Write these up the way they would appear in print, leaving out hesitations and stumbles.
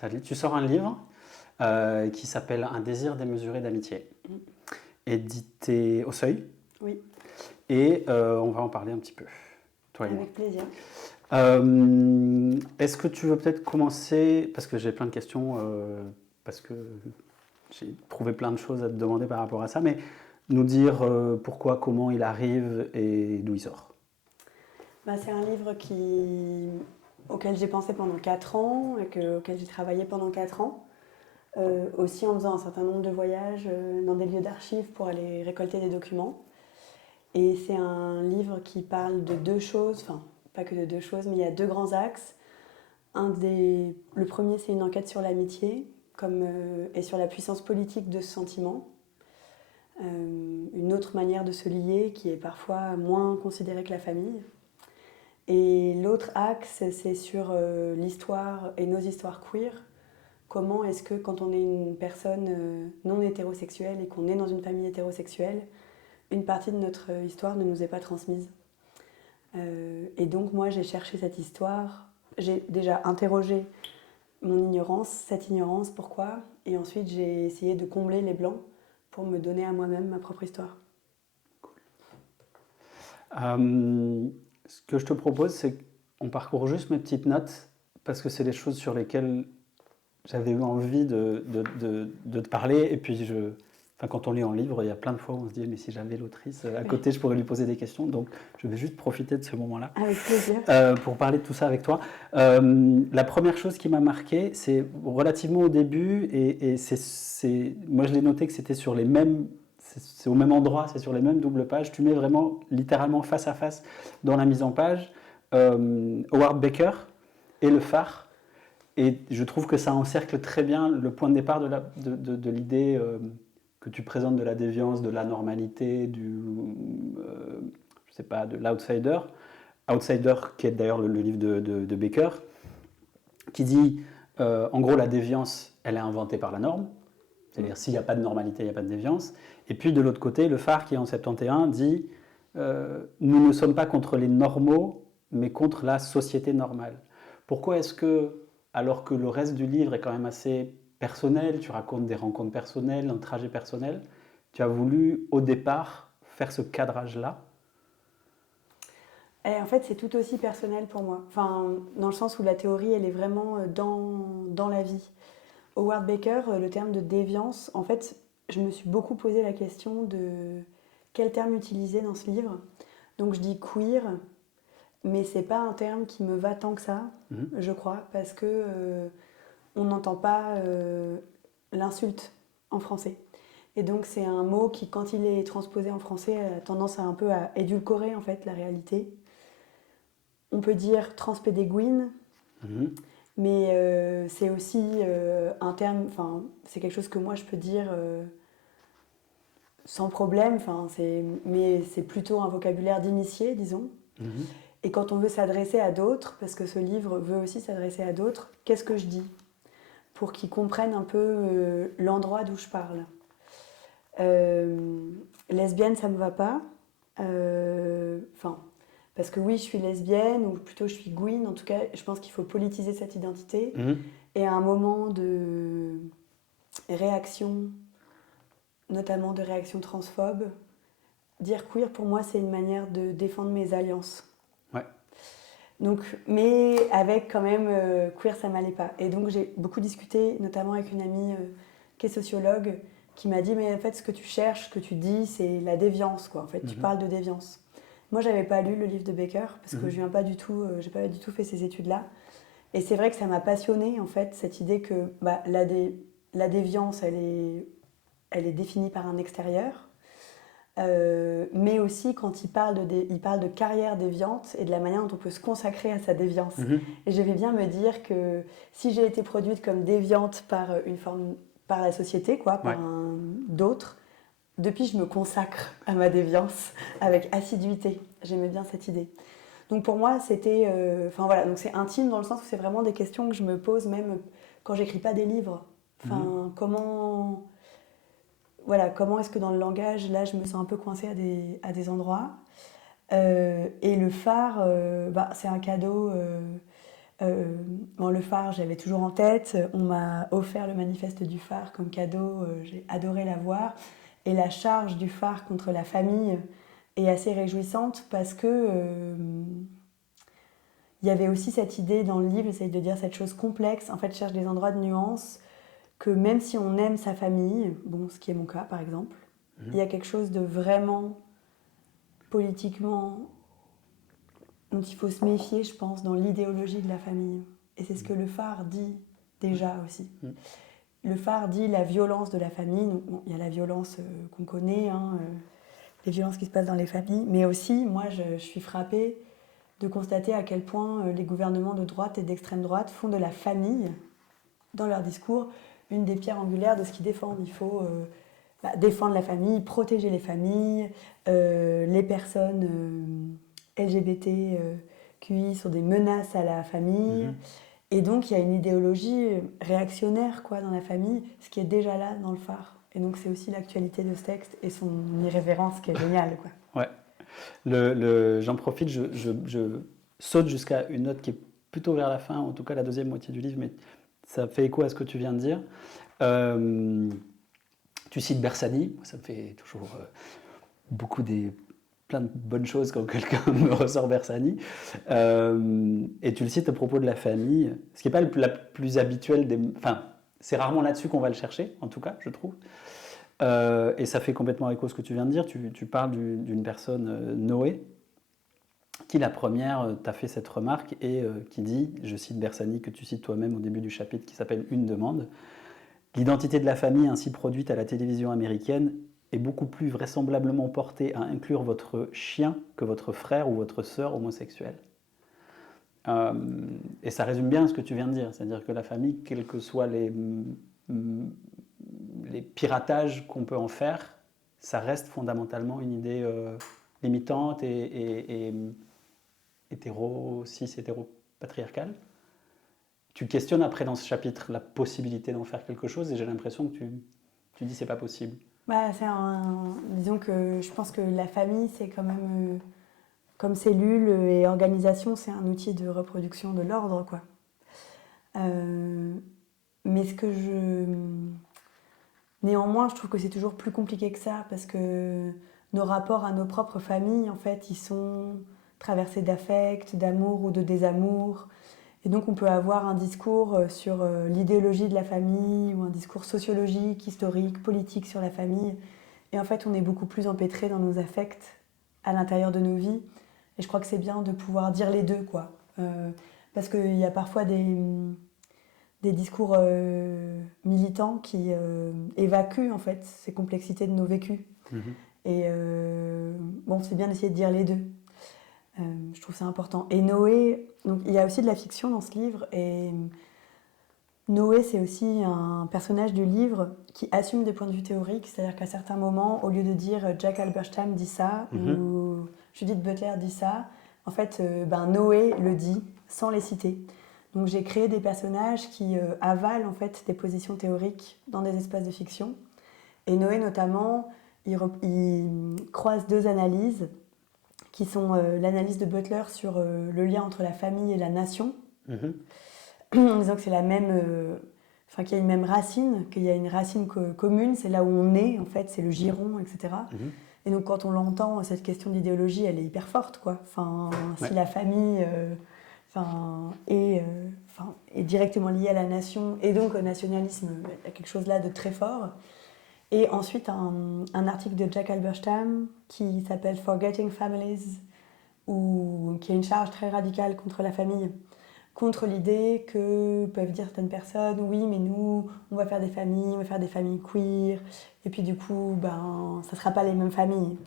Salut, tu sors un livre qui s'appelle Un désir démesuré d'amitié, édité au Seuil, Oui, et on va en parler un petit peu, toi et moi. avec plaisir. Est-ce que tu veux peut-être commencer, parce que j'ai plein de questions, parce que j'ai trouvé plein de choses à te demander par rapport à ça, mais nous dire pourquoi, comment il arrive et d'où il sort. C'est un livre auquel j'ai pensé pendant 4 ans, auquel j'ai travaillé pendant 4 ans. Aussi en faisant un certain nombre de voyages dans des lieux d'archives pour aller récolter des documents. Et c'est un livre qui parle de deux choses, enfin pas que de deux choses, mais il y a deux grands axes. Le premier, c'est une enquête sur l'amitié et sur la puissance politique de ce sentiment. Une autre manière de se lier qui est parfois moins considérée que la famille. Et l'autre axe, c'est sur l'histoire et nos histoires queer. Comment est-ce que quand on est une personne non hétérosexuelle et qu'on est dans une famille hétérosexuelle, une partie de notre histoire ne nous est pas transmise. Et donc moi j'ai cherché cette histoire, j'ai déjà interrogé mon ignorance, cette ignorance, pourquoi, et ensuite j'ai essayé de combler les blancs pour me donner à moi-même ma propre histoire. Ce que je te propose, c'est qu'on parcourt juste mes petites notes, parce que c'est des choses sur lesquelles j'avais eu envie de te parler. Et puis, quand on lit un livre, il y a plein de fois où on se dit, mais si j'avais l'autrice à côté, je pourrais lui poser des questions. Donc, je vais juste profiter de ce moment-là Avec plaisir. pour parler de tout ça avec toi. La première chose qui m'a marqué, c'est relativement au début, et moi je l'ai noté que c'était sur les mêmes, c'est au même endroit, c'est sur les mêmes doubles pages. Tu mets vraiment littéralement face à face dans la mise en page Howard Baker et le phare. Et je trouve que ça encercle très bien le point de départ de l'idée que tu présentes de la déviance, de l'anormalité, je sais pas, de l'outsider. Outsider, qui est d'ailleurs le livre de Baker, qui dit, en gros, la déviance, elle est inventée par la norme. C'est-à-dire, s'il n'y a pas de normalité, il n'y a pas de déviance. Et puis, de l'autre côté, le phare, qui est en 71, dit, nous ne sommes pas contre les normaux, mais contre la société normale. Pourquoi est-ce que, alors que le reste du livre est quand même assez personnel, tu racontes des rencontres personnelles, un trajet personnel, tu as voulu, au départ, faire ce cadrage-là? Et en fait, c'est tout aussi personnel pour moi. Enfin, dans le sens où la théorie, elle est vraiment dans la vie. Howard Baker, le terme de déviance, en fait, je me suis beaucoup posé la question de quel terme utiliser dans ce livre. Donc je dis queer, mais c'est pas un terme qui me va tant que ça, je crois, parce que on n'entend pas l'insulte en français. Et donc c'est un mot qui, quand il est transposé en français, a tendance un peu à édulcorer en fait la réalité. On peut dire transpédéguine, mais c'est aussi un terme, enfin c'est quelque chose que moi je peux dire sans problème, mais c'est plutôt un vocabulaire d'initié, disons. Et quand on veut s'adresser à d'autres, parce que ce livre veut aussi s'adresser à d'autres, qu'est-ce que je dis pour qu'ils comprennent un peu l'endroit d'où je parle. Lesbienne, ça me va pas. Parce que oui, je suis lesbienne, ou plutôt je suis gouine. En tout cas, je pense qu'il faut politiser cette identité. Et à un moment de réaction, notamment de réaction transphobe, dire queer, pour moi, c'est une manière de défendre mes alliances. Ouais. Donc, mais avec quand même queer, ça m'allait pas. Et donc, j'ai beaucoup discuté, notamment avec une amie qui est sociologue, qui m'a dit, mais en fait, ce que tu cherches, ce que tu dis, c'est la déviance, quoi. En fait, tu parles de déviance. Moi, j'avais pas lu le livre de Baker, parce que je viens pas du tout, j'ai pas du tout fait ces études-là. Et c'est vrai que ça m'a passionnée, en fait, cette idée que la déviance, elle est définie par un extérieur. Mais aussi quand il parle de carrière déviante et de la manière dont on peut se consacrer à sa déviance. Et je vais bien me dire que si j'ai été produite comme déviante par la société, par d'autres, depuis je me consacre à ma déviance avec assiduité. J'aimais bien cette idée. Donc pour moi c'était, donc c'est intime dans le sens où c'est vraiment des questions que je me pose même quand j'écris pas des livres. Comment est-ce que dans le langage, là, je me sens un peu coincée à des endroits. Et le phare, c'est un cadeau Le phare, j'avais toujours en tête. On m'a offert le manifeste du phare comme cadeau. J'ai adoré l'avoir. Et la charge du phare contre la famille est assez réjouissante parce que il y avait aussi cette idée dans le livre, j'essaye de dire cette chose complexe. En fait, je cherche des endroits de nuance que même si on aime sa famille, ce qui est mon cas par exemple, il y a quelque chose de vraiment politiquement dont il faut se méfier, je pense, dans l'idéologie de la famille. Et c'est ce que le phare dit déjà aussi. Le phare dit la violence de la famille. Donc, il y a la violence qu'on connaît, les violences qui se passent dans les familles, mais aussi, moi, je suis frappée de constater à quel point les gouvernements de droite et d'extrême droite font de la famille, dans leur discours, une des pierres angulaires de ce qu'ils défendent. Il faut défendre la famille, protéger les familles, les personnes LGBTQI sont des menaces à la famille. Et donc, il y a une idéologie réactionnaire dans la famille, ce qui est déjà là dans le phare. Et donc, c'est aussi l'actualité de ce texte et son irrévérence qui est géniale. Ouais. J'en profite, je saute jusqu'à une note qui est plutôt vers la fin, en tout cas la deuxième moitié du livre, mais ça fait écho à ce que tu viens de dire. Tu cites Bersani, ça me fait toujours plein de bonnes choses quand quelqu'un me ressort Bersani. Et tu le cites à propos de la famille, ce qui n'est pas la plus habituelle Enfin, c'est rarement là-dessus qu'on va le chercher, en tout cas, je trouve. Et ça fait complètement écho à ce que tu viens de dire. Tu parles d'une personne, Noé, qui la première t'a fait cette remarque et qui dit, je cite Bersani que tu cites toi-même au début du chapitre, qui s'appelle « Une demande ». L'identité de la famille ainsi produite à la télévision américaine est beaucoup plus vraisemblablement portée à inclure votre chien que votre frère ou votre sœur homosexuel. Et ça résume bien ce que tu viens de dire, c'est-à-dire que la famille, quels que soient les piratages qu'on peut en faire, ça reste fondamentalement une idée limitante et hétéro-patriarcale. Tu questionnes après dans ce chapitre la possibilité d'en faire quelque chose et j'ai l'impression que tu dis c'est pas possible. Disons que je pense que la famille, c'est quand même, comme cellule et organisation, c'est un outil de reproduction de l'ordre, quoi. Mais néanmoins, je trouve que c'est toujours plus compliqué que ça, parce que nos rapports à nos propres familles, en fait, ils sont traversés d'affect, d'amour ou de désamour. Et donc on peut avoir un discours sur l'idéologie de la famille ou un discours sociologique, historique, politique sur la famille. Et en fait, on est beaucoup plus empêtré dans nos affects à l'intérieur de nos vies. Et je crois que c'est bien de pouvoir dire les deux, quoi. Parce qu'il y a parfois des discours militants qui évacuent en fait ces complexités de nos vécus. Et c'est bien d'essayer de dire les deux. Je trouve ça important. Et Noé, donc, il y a aussi de la fiction dans ce livre, et Noé, c'est aussi un personnage du livre qui assume des points de vue théoriques, c'est-à-dire qu'à certains moments, au lieu de dire Jack Halberstam dit ça, ou Judith Butler dit ça, en fait, Noé le dit sans les citer. Donc j'ai créé des personnages qui avalent en fait des positions théoriques dans des espaces de fiction. Et Noé notamment, il croise deux analyses qui sont l'analyse de Butler sur le lien entre la famille et la nation, en disant que c'est la même, qu'il y a une même racine, qu'il y a une racine commune, c'est là où on est, en fait, c'est le giron, etc. Et donc quand on l'entend, cette question d'idéologie, elle est hyper forte, quoi. Si la famille est directement liée à la nation, et donc au nationalisme, il y a quelque chose là de très fort. Et ensuite, un article de Jack Halberstam qui s'appelle « Forgetting Families », qui a une charge très radicale contre la famille, contre l'idée que peuvent dire certaines personnes « oui, mais nous, on va faire des familles queer, et puis du coup, ça ne sera pas les mêmes familles ».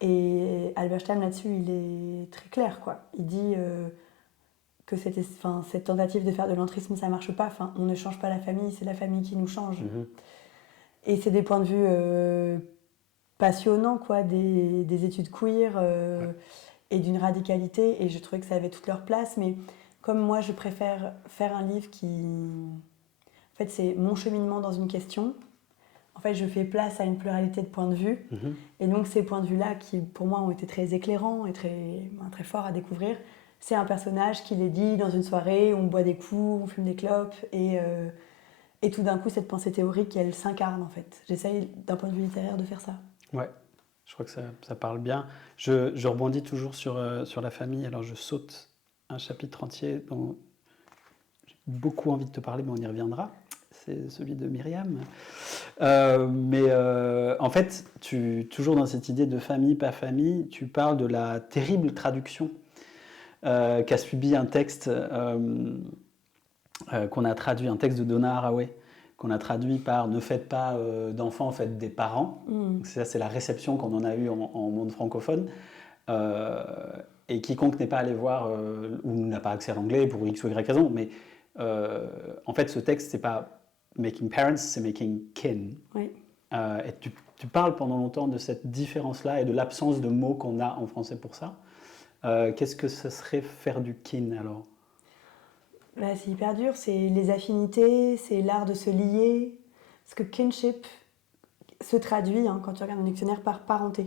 Et Halberstam, là-dessus, il est très clair, quoi. Il dit que cette tentative de faire de l'entrisme, ça ne marche pas. On ne change pas la famille, c'est la famille qui nous change. Et c'est des points de vue passionnants, quoi, des études queer et d'une radicalité. Et je trouvais que ça avait toute leur place. Mais comme moi, je préfère faire un livre qui... En fait, c'est mon cheminement dans une question. En fait, je fais place à une pluralité de points de vue. Et donc, ces points de vue-là, qui pour moi ont été très éclairants et très, très forts à découvrir, c'est un personnage qui les dit dans une soirée, on boit des coups, on fume des clopes, et tout d'un coup, cette pensée théorique, elle s'incarne en fait. J'essaye, d'un point de vue littéraire, de faire ça. Ouais, je crois que ça parle bien. Je rebondis toujours sur la famille, alors je saute un chapitre entier dont j'ai beaucoup envie de te parler, mais on y reviendra. C'est celui de Myriam. En fait, toujours dans cette idée de famille, pas famille, tu parles de la terrible traduction qu'a subi un texte qu'on a traduit, un texte de Donna Haraway, qu'on a traduit par Ne faites pas d'enfants, faites des parents. Donc ça, c'est la réception qu'on en a eue en monde francophone. Et quiconque n'est pas allé voir ou n'a pas accès à l'anglais pour X ou Y raison, mais en fait, ce texte, c'est pas Making Parents, c'est Making Kin. Oui. Et tu parles pendant longtemps de cette différence-là et de l'absence de mots qu'on a en français pour ça. Qu'est-ce que ce serait faire du kin alors? Bah, c'est hyper dur, c'est les affinités, c'est l'art de se lier. Parce que kinship se traduit, hein, quand tu regardes un dictionnaire, par parenté.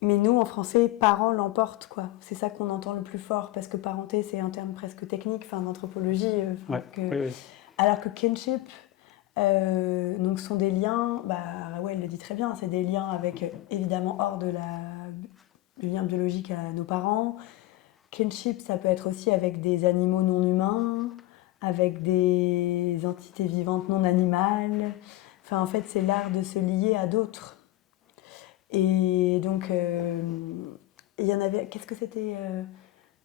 Mais nous, en français, parent l'emporte, quoi. C'est ça qu'on entend le plus fort, parce que parenté, c'est un terme presque technique, d'anthropologie. Ouais, oui. Alors que kinship, donc sont des liens, ouais, elle le dit très bien, c'est des liens avec, évidemment, hors du lien biologique à nos parents. Kinship, ça peut être aussi avec des animaux non humains, avec des entités vivantes non animales. Enfin, en fait, c'est l'art de se lier à d'autres. Et donc, il y en avait... Qu'est-ce que c'était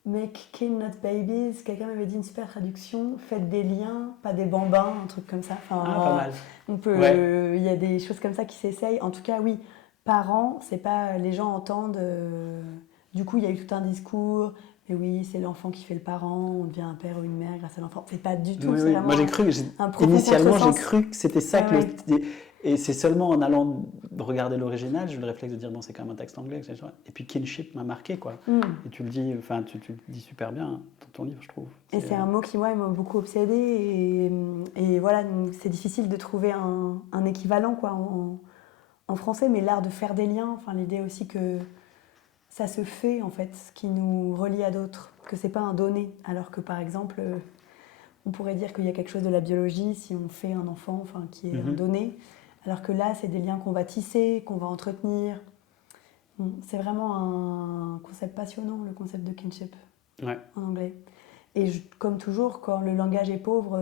Make kin, not babies. Quelqu'un m'avait dit une super traduction. Faites des liens, pas des bambins, un truc comme ça. Enfin, pas mal. On peut, y a des choses comme ça qui s'essayent. En tout cas, oui, parents, c'est pas... Les gens entendent... Du coup, il y a eu tout un discours... Mais oui, c'est l'enfant qui fait le parent, on devient un père ou une mère grâce à l'enfant. C'est pas du tout, oui, c'est oui. vraiment Moi, initialement, j'ai cru que c'était ça que et c'est seulement en allant regarder l'original, j'ai eu le réflexe de dire, bon, c'est quand même un texte anglais. Et puis kinship m'a marqué, quoi. Et tu le dis, tu le dis super bien dans ton livre, je trouve. Et c'est un mot qui, moi, m'a beaucoup obsédée. Et voilà, c'est difficile de trouver un équivalent, quoi, en français. Mais l'art de faire des liens, l'idée aussi que ça se fait, en fait, ce qui nous relie à d'autres, que c'est pas un donné. Alors que, par exemple, on pourrait dire qu'il y a quelque chose de la biologie si on fait un enfant, qui est un donné. Alors que là, c'est des liens qu'on va tisser, qu'on va entretenir. C'est vraiment un concept passionnant, le concept de kinship, en anglais. Et comme toujours, quand le langage est pauvre,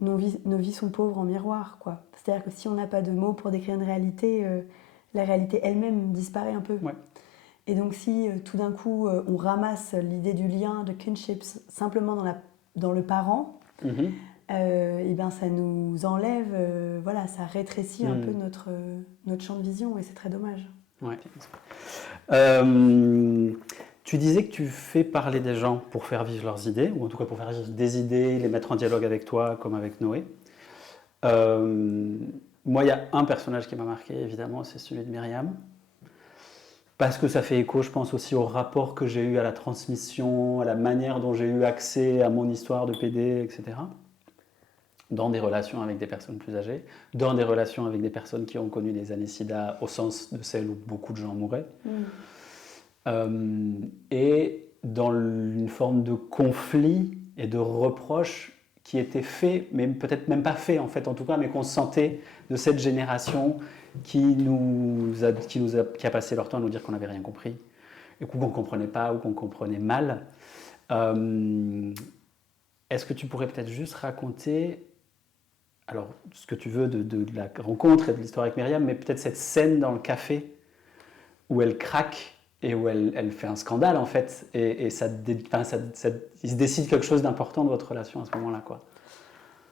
nos vies sont pauvres en miroir, quoi. C'est-à-dire que si on n'a pas de mots pour décrire une réalité, la réalité elle-même disparaît un peu. Ouais. Et donc si tout d'un coup on ramasse l'idée du lien de kinship simplement dans le parent, et ben ça nous enlève, ça rétrécit un peu notre champ de vision et c'est très dommage. Ouais. Tu disais que tu fais parler des gens pour faire vivre leurs idées, ou en tout cas pour faire vivre des idées, les mettre en dialogue avec toi, comme avec Noé. Moi, il y a un personnage qui m'a marqué, évidemment, c'est celui de Myriam. Parce que ça fait écho, je pense, aussi au rapport que j'ai eu à la transmission, à la manière dont j'ai eu accès à mon histoire de PD, etc. Dans des relations avec des personnes plus âgées, dans des relations avec des personnes qui ont connu des années SIDA au sens de celles où beaucoup de gens mouraient. Et dans une forme de conflit et de reproche qui était fait, mais peut-être même pas fait en fait, en tout cas, mais qu'on sentait de cette génération qui a passé leur temps à nous dire qu'on n'avait rien compris, et qu'on ne comprenait pas ou qu'on comprenait mal. Est-ce que tu pourrais peut-être juste raconter, alors ce que tu veux de la rencontre et de l'histoire avec Myriam, mais peut-être cette scène dans le café où elle craque et où elle fait un scandale en fait, et il se décide quelque chose d'important de votre relation à ce moment-là, quoi.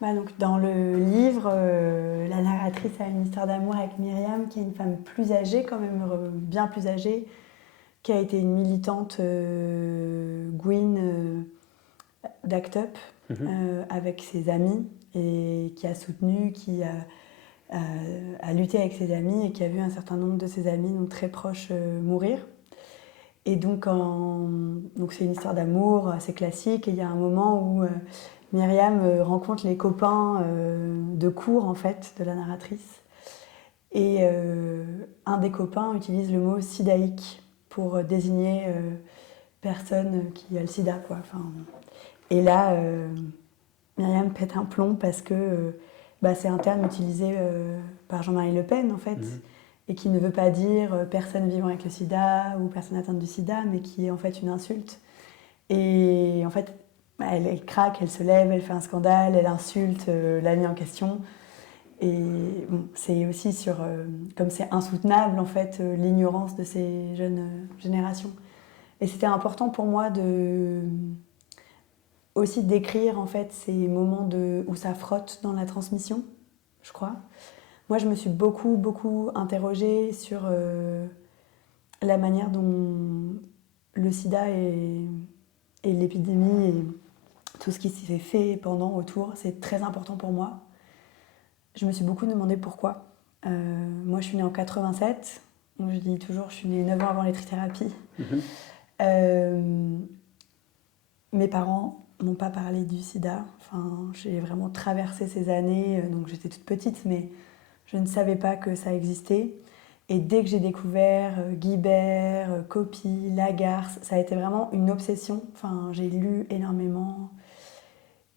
Donc dans le livre, la narratrice a une histoire d'amour avec Myriam, qui est une femme plus âgée, quand même bien plus âgée, qui a été une militante Gwyn d'ACT UP avec ses amis, et qui a soutenu, qui a lutté avec ses amis, et qui a vu un certain nombre de ses amis, donc très proches, mourir. Et donc c'est une histoire d'amour assez classique, et il y a un moment où Myriam rencontre les copains de cours, en fait, de la narratrice. Et un des copains utilise le mot sidaïque pour désigner personne qui a le sida, quoi. Enfin, et là, Myriam pète un plomb parce que c'est un terme utilisé par Jean-Marie Le Pen, en fait, et qui ne veut pas dire personne vivant avec le sida ou personne atteinte du sida, mais qui est en fait une insulte. Et en fait, elle craque, elle se lève, elle fait un scandale, elle insulte l'ami en question. Et bon, c'est aussi sur, comme c'est insoutenable, en fait, l'ignorance de ces jeunes générations. Et c'était important pour moi aussi d'écrire, en fait, ces moments où ça frotte dans la transmission, je crois. Moi, je me suis beaucoup, beaucoup interrogée sur la manière dont le sida et l'épidémie et tout ce qui s'est fait pendant, autour, c'est très important pour moi. Je me suis beaucoup demandé pourquoi. Moi, je suis née en 87, donc je dis toujours, je suis née 9 ans avant les trithérapies. Mes parents m'ont pas parlé du sida. Enfin, j'ai vraiment traversé ces années, donc j'étais toute petite, mais je ne savais pas que ça existait. Et dès que j'ai découvert Guibert, Copy, Lagarce, ça a été vraiment une obsession. Enfin, j'ai lu énormément.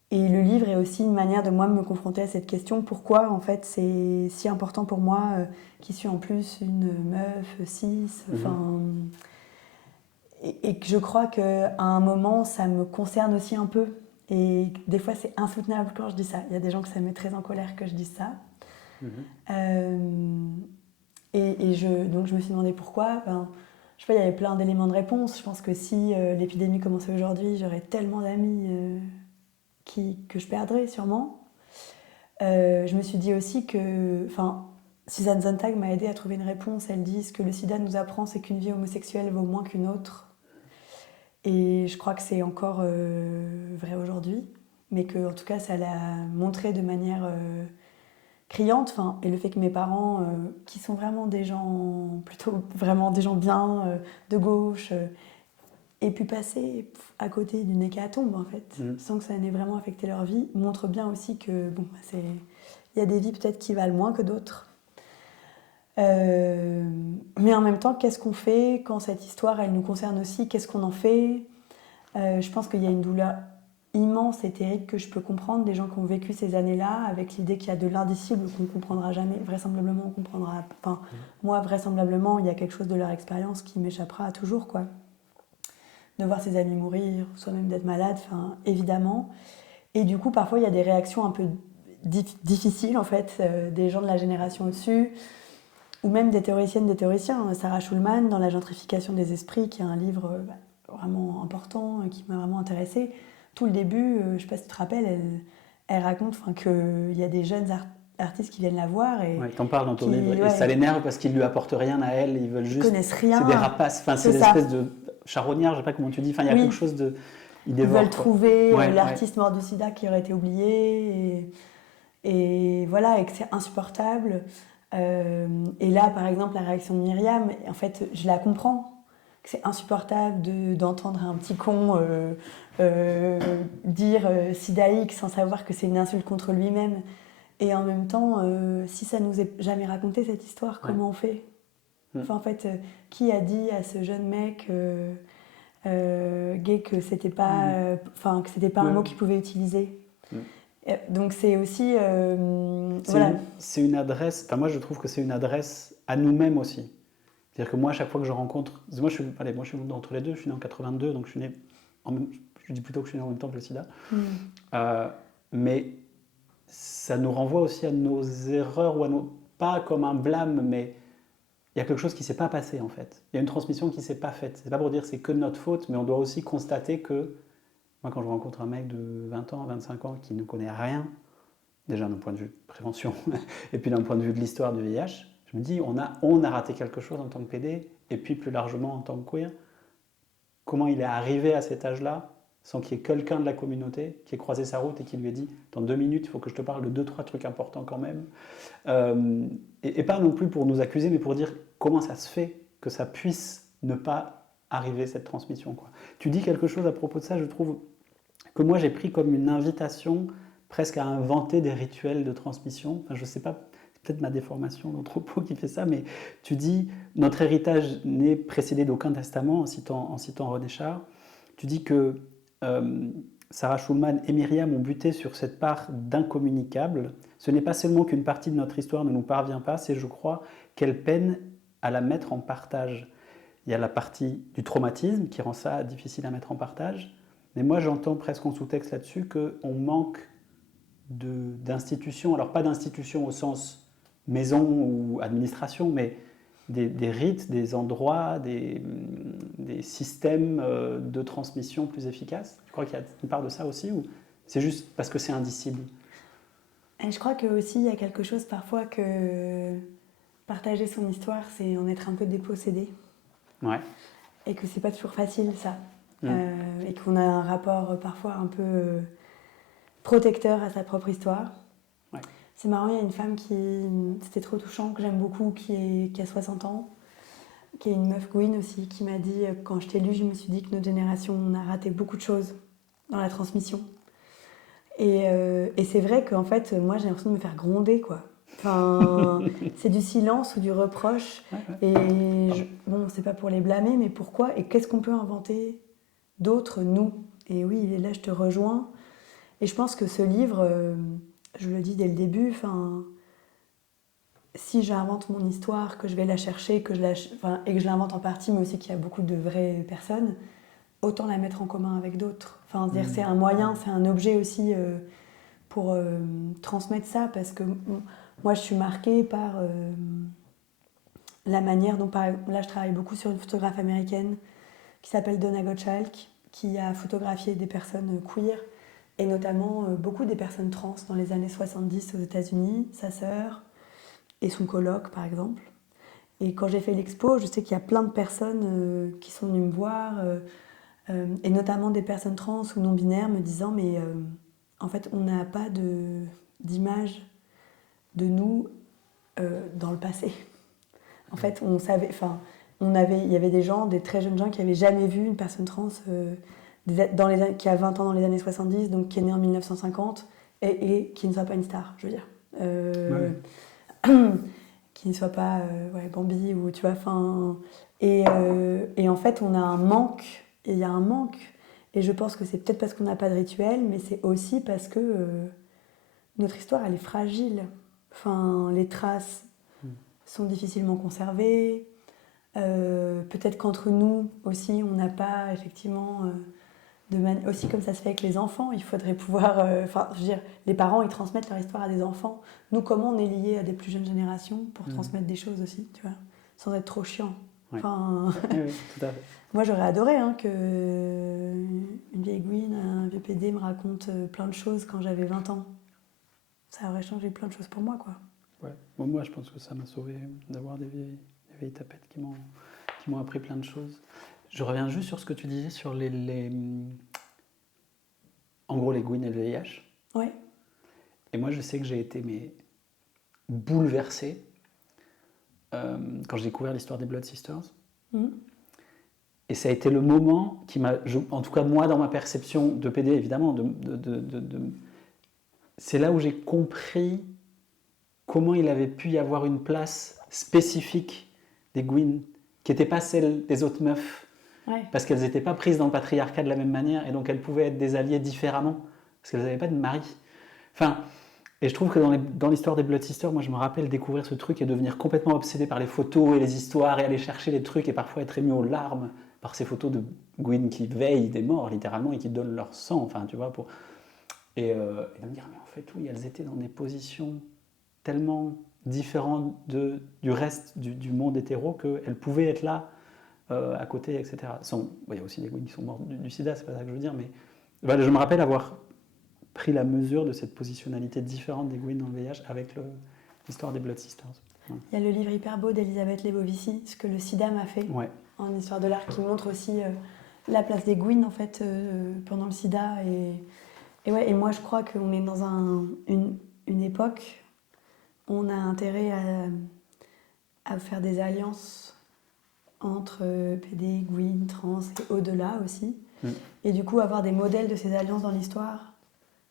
Et le livre est aussi une manière de moi me confronter à cette question. Pourquoi, en fait, c'est si important pour moi, qui suis en plus une meuf, cis, enfin... Et que je crois qu'à un moment, ça me concerne aussi un peu. Et des fois, c'est insoutenable quand je dis ça. Il y a des gens que ça met très en colère que je dise ça. Donc je me suis demandé pourquoi. Je sais pas, il y avait plein d'éléments de réponse. Je pense que si l'épidémie commençait aujourd'hui, j'aurais tellement d'amis que je perdrais sûrement. Je me suis dit aussi que... Suzanne Sontag m'a aidée à trouver une réponse. Elle dit « Ce que le sida nous apprend, c'est qu'une vie homosexuelle vaut moins qu'une autre. » Et je crois que c'est encore vrai aujourd'hui, mais que en tout cas ça l'a montré de manière criante. Et le fait que mes parents, qui sont vraiment des gens, plutôt vraiment des gens bien, de gauche, aient pu passer à côté d'une hécatombe en fait, sans que ça n'ait vraiment affecté leur vie, montre bien aussi que il y a des vies peut-être qui valent moins que d'autres. Mais en même temps, qu'est-ce qu'on fait quand cette histoire, elle nous concerne aussi? Qu'est-ce qu'on en fait? Je pense qu'il y a une douleur immense et terrible que je peux comprendre des gens qui ont vécu ces années-là avec l'idée qu'il y a de l'indicible qu'on ne comprendra jamais. Vraisemblablement, on comprendra... moi, vraisemblablement, il y a quelque chose de leur expérience qui m'échappera toujours, quoi. De voir ses amis mourir, soit même d'être malade, évidemment. Et du coup, parfois, il y a des réactions un peu difficiles, en fait, des gens de la génération au-dessus, ou même des théoriciennes, des théoriciens. Sarah Schulman, dans La gentrification des esprits, qui est un livre vraiment important, qui m'a vraiment intéressée. Tout le début, je ne sais pas si tu te rappelles, elle raconte qu'il y a des jeunes artistes qui viennent la voir. Ouais, t'en parles dans ton livre. Et ça l'énerve parce qu'ils ne lui apportent rien à elle. Ils veulent juste... Ils connaissent rien. C'est des rapaces. C'est des espèces de charognards, je ne sais pas comment tu dis. Il y a quelque chose de... Ils veulent trouver l'artiste mort du sida qui aurait été oublié. Et voilà, et que c'est insupportable. Et là, par exemple, la réaction de Myriam, en fait, je la comprends. C'est insupportable d'entendre un petit con dire sidaïque sans savoir que c'est une insulte contre lui-même. Et en même temps, si ça nous est jamais raconté cette histoire, comment on fait? En fait, qui a dit à ce jeune mec gay que c'était pas, que c'était pas un mot qu'il pouvait utiliser? Donc c'est aussi... C'est une adresse, moi je trouve que c'est une adresse à nous-mêmes aussi. C'est-à-dire que moi, à chaque fois que je rencontre... Moi, je suis entre les deux, je suis né en 82, donc je suis né... Je dis plutôt que je suis né en même temps que le sida. Mais ça nous renvoie aussi à nos erreurs, ou pas comme un blâme, mais il y a quelque chose qui ne s'est pas passé, en fait. Il y a une transmission qui ne s'est pas faite. C'est pas pour dire que c'est que de notre faute, mais on doit aussi constater que... Moi, quand je rencontre un mec de 20 ans, 25 ans, qui ne connaît rien, déjà d'un point de vue de prévention, et puis d'un point de vue de l'histoire du VIH, je me dis, on a raté quelque chose en tant que PD, et puis plus largement en tant que queer. Comment il est arrivé à cet âge-là, sans qu'il y ait quelqu'un de la communauté qui ait croisé sa route et qui lui ait dit, dans 2 minutes, il faut que je te parle de 2-3 trucs importants quand même. Et pas non plus pour nous accuser, mais pour dire comment ça se fait que ça puisse ne pas arriver, cette transmission, quoi. Tu dis quelque chose à propos de ça, je trouve, que moi j'ai pris comme une invitation presque à inventer des rituels de transmission. Je ne sais pas peut-être ma déformation d'anthropo qui fait ça, mais tu dis notre héritage n'est précédé d'aucun testament, en citant René Char. Tu dis que Sarah Schulman et Myriam ont buté sur cette part d'incommunicable. Ce n'est pas seulement qu'une partie de notre histoire ne nous parvient pas, c'est, je crois, qu'elle peine à la mettre en partage. Il y a la partie du traumatisme qui rend ça difficile à mettre en partage. Mais moi, j'entends presque en sous-texte là-dessus qu'on manque d'institutions. Alors, pas d'institutions au sens maison ou administration, mais des rites, des endroits, des systèmes de transmission plus efficaces. Tu crois qu'il y a une part de ça aussi, ou c'est juste parce que c'est indicible? Et je crois que aussi il y a quelque chose parfois que partager son histoire, c'est en être un peu dépossédé. Ouais. Et que c'est pas toujours facile, ça. Et qu'on a un rapport parfois un peu protecteur à sa propre histoire. Ouais. C'est marrant, il y a une femme c'était trop touchant, que j'aime beaucoup, qui a 60 ans, qui est une meuf Gwyn aussi, qui m'a dit, quand je t'ai lu, je me suis dit que notre génération, on a raté beaucoup de choses dans la transmission. Et c'est vrai qu'en fait, moi, j'ai l'impression de me faire gronder, quoi. Enfin, c'est du silence ou du reproche. Ouais. Et bon, c'est pas pour les blâmer, mais pourquoi? Et qu'est-ce qu'on peut inventer d'autre, nous? Et oui, là, je te rejoins. Et je pense que ce livre, je le dis dès le début, si j'invente mon histoire, que je vais la chercher, et que je l'invente en partie, mais aussi qu'il y a beaucoup de vraies personnes, autant la mettre en commun avec d'autres. Enfin, c'est un moyen, c'est un objet aussi pour transmettre ça, parce que moi, je suis marquée par la manière dont, là, je travaille beaucoup sur une photographe américaine qui s'appelle Donna Gottschalk, qui a photographié des personnes queer, et notamment beaucoup des personnes trans dans les années 70 aux États-Unis, sa sœur et son coloc, par exemple. Et quand j'ai fait l'expo, je sais qu'il y a plein de personnes qui sont venues me voir, et notamment des personnes trans ou non-binaires, me disant mais en fait, on n'a pas d'image de nous dans le passé. En fait, on savait, il y avait des gens, des très jeunes gens qui n'avaient jamais vu une personne trans qui a 20 ans dans les années 70, donc qui est née en 1950, et qui ne soit pas une star, je veux dire. Qui ne soit pas Bambi, ou tu vois, et en fait, on a un manque, et il y a un manque, et je pense que c'est peut-être parce qu'on n'a pas de rituel, mais c'est aussi parce que notre histoire, elle est fragile. Enfin, les traces sont difficilement conservées. Peut-être qu'entre nous aussi, on n'a pas effectivement aussi comme ça se fait avec les enfants. Il faudrait pouvoir, je veux dire, les parents ils transmettent leur histoire à des enfants. Nous, comment on est liés à des plus jeunes générations pour transmettre des choses aussi, tu vois, sans être trop chiant. Ouais. Enfin, Oui, tout à fait. moi, j'aurais adoré que une vieille Gwyn, un vieux PD me raconte plein de choses quand j'avais 20 ans. Ça aurait changé plein de choses pour moi, quoi. Ouais. Bon, moi, je pense que ça m'a sauvé d'avoir des vieilles tapettes qui m'ont appris plein de choses. Je reviens juste sur ce que tu disais sur en gros, les Gwyn et le VIH. Ouais. Et moi, je sais que j'ai été bouleversé quand j'ai découvert l'histoire des Blood Sisters. Et ça a été le moment qui m'a, en tout cas moi dans ma perception de PD évidemment, c'est là où j'ai compris comment il avait pu y avoir une place spécifique des Gwyn qui n'était pas celle des autres meufs, parce qu'elles n'étaient pas prises dans le patriarcat de la même manière, et donc elles pouvaient être des alliées différemment, parce qu'elles n'avaient pas de mari. Et je trouve que dans l'histoire des Blood Sisters, moi je me rappelle découvrir ce truc et devenir complètement obsédé par les photos et les histoires, et aller chercher les trucs, et parfois être ému aux larmes par ces photos de Gwyn qui veillent des morts littéralement et qui donnent leur sang, tu vois, et de me dire mais en fait oui, elles étaient dans des positions tellement différentes du reste du monde hétéro qu'elles pouvaient être là à côté, etc. Il y a aussi des Gwyn qui sont morts du sida, c'est pas ça que je veux dire, mais je me rappelle avoir pris la mesure de cette positionnalité différente des Gwyn dans le VIH avec l'histoire des Blood Sisters. Ouais. Il y a le livre hyper beau d'Elisabeth Lebovici, ce que le sida m'a fait, en histoire de l'art, qui montre aussi la place des Gwyn en fait pendant le sida. Et moi je crois qu'on est dans une époque où on a intérêt à faire des alliances entre PD, Gwyn, trans et au-delà aussi. Et du coup avoir des modèles de ces alliances dans l'histoire,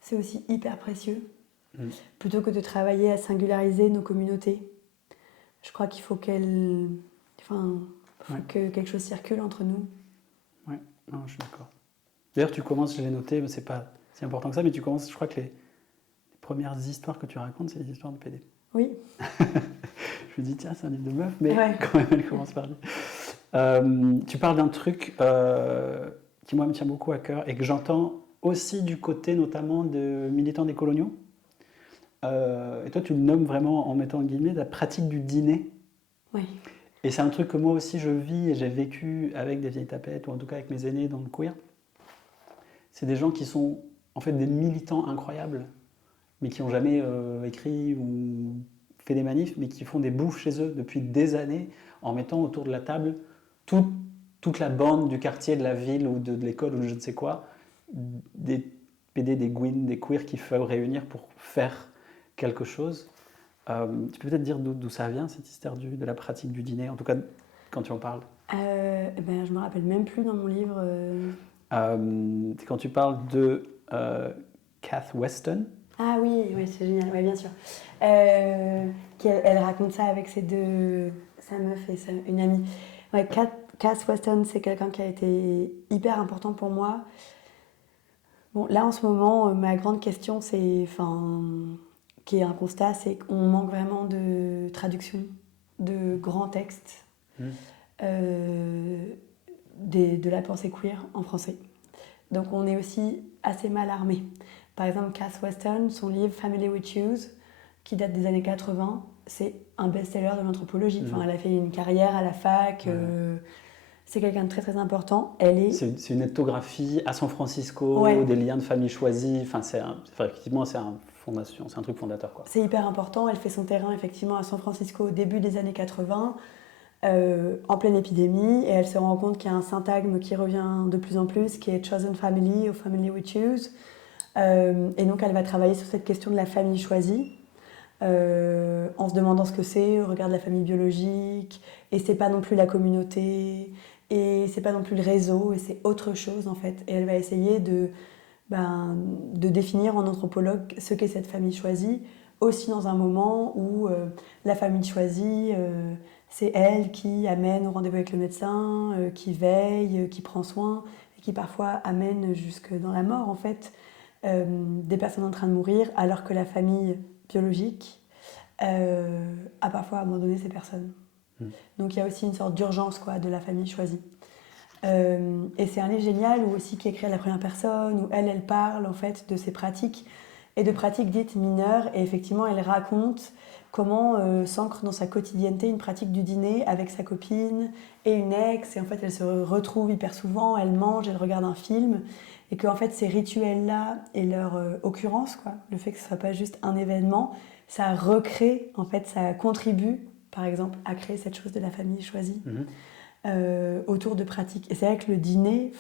c'est aussi hyper précieux. plutôt que de travailler à singulariser nos communautés. Je crois qu'il faut que quelque chose circule entre nous. Ouais, non, je suis d'accord. D'ailleurs, tu commences, je l'ai noté, mais c'est pas si important que ça, mais tu commences, je crois que les premières histoires que tu racontes, c'est les histoires de PD. Oui. Je me dis, tiens, c'est un livre de meuf, mais Ouais. quand même, elle commence par tu parles d'un truc qui, moi, me tient beaucoup à cœur et que j'entends aussi du côté, notamment, de militants décoloniaux. Et toi, tu le nommes vraiment en mettant en guillemets la pratique du dîner. Oui. Et c'est un truc que moi aussi je vis et j'ai vécu avec des vieilles tapettes, ou en tout cas avec mes aînés dans le queer. C'est des gens qui sont en fait des militants incroyables, mais qui n'ont jamais écrit ou fait des manifs, mais qui font des bouffes chez eux depuis des années en mettant autour de la table toute la bande du quartier, de la ville ou de l'école ou de je ne sais quoi, des PD, des gwyn, des queers qu'il faut réunir pour faire quelque chose. Tu peux peut-être dire d'où ça vient, cette histoire de la pratique du dîner, en tout cas quand tu en parles. Je me rappelle même plus dans mon livre. Quand tu parles de Kath Weston. Ah oui, c'est génial, bien sûr. Elle raconte ça avec sa meuf et une amie. Ouais, Cass Weston, c'est quelqu'un qui a été hyper important pour moi. Bon, là en ce moment, ma grande question, qui est un constat, c'est qu'on manque vraiment de traduction de grands textes de la pensée queer en français. Donc on est aussi assez mal armé. Par exemple, Cass Weston, son livre Family We Choose, qui date des années 80, c'est un best-seller de l'anthropologie. Elle a fait une carrière à la fac. C'est quelqu'un de très très important. C'est une ethnographie à San Francisco, des liens de famille choisis. Effectivement, c'est un truc fondateur, quoi. C'est hyper important. Elle fait son terrain effectivement à San Francisco au début des années 80, en pleine épidémie, et elle se rend compte qu'il y a un syntagme qui revient de plus en plus, qui est Chosen Family ou Family We Choose. Et donc elle va travailler sur cette question de la famille choisie. En se demandant ce que c'est au regard de la famille biologique, et c'est pas non plus la communauté, et c'est pas non plus le réseau, et c'est autre chose en fait. Et elle va essayer de définir en anthropologue ce qu'est cette famille choisie, aussi dans un moment où la famille choisie, c'est elle qui amène au rendez-vous avec le médecin, qui veille, qui prend soin, et qui parfois amène jusque dans la mort en fait, des personnes en train de mourir, alors que la famille biologique a parfois abandonné ces personnes. Donc il y a aussi une sorte d'urgence de la famille choisie. Et c'est un livre génial qui est écrit à la première personne, où elle parle en fait de ses pratiques, et de pratiques dites mineures, et effectivement elle raconte comment s'ancre dans sa quotidienneté une pratique du dîner avec sa copine et une ex, et en fait elle se retrouve hyper souvent, elle mange, elle regarde un film, et que en fait ces rituels-là et leur occurrence, le fait que ce ne soit pas juste un événement, ça recrée, en fait ça contribue par exemple à créer cette chose de la famille choisie. Autour de pratiques. Et c'est vrai que le dîner,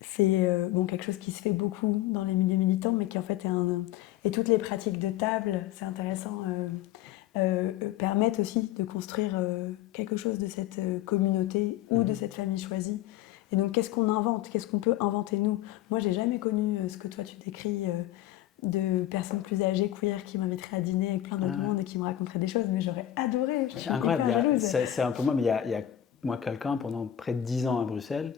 c'est quelque chose qui se fait beaucoup dans les milieux militants, mais qui en fait et toutes les pratiques de table, c'est intéressant, permettent aussi de construire quelque chose de cette communauté ou de cette famille choisie. Et donc qu'est-ce qu'on invente? Qu'est-ce qu'on peut inventer nous? Moi, j'ai jamais connu ce que toi tu décris, de personnes plus âgées, queer, qui m'inviteraient à dîner avec plein d'autres monde et qui me raconteraient des choses, mais j'aurais adoré. Je suis hyper jalouse. C'est un peu moi, mais il y a moi quelqu'un pendant près de 10 ans à Bruxelles,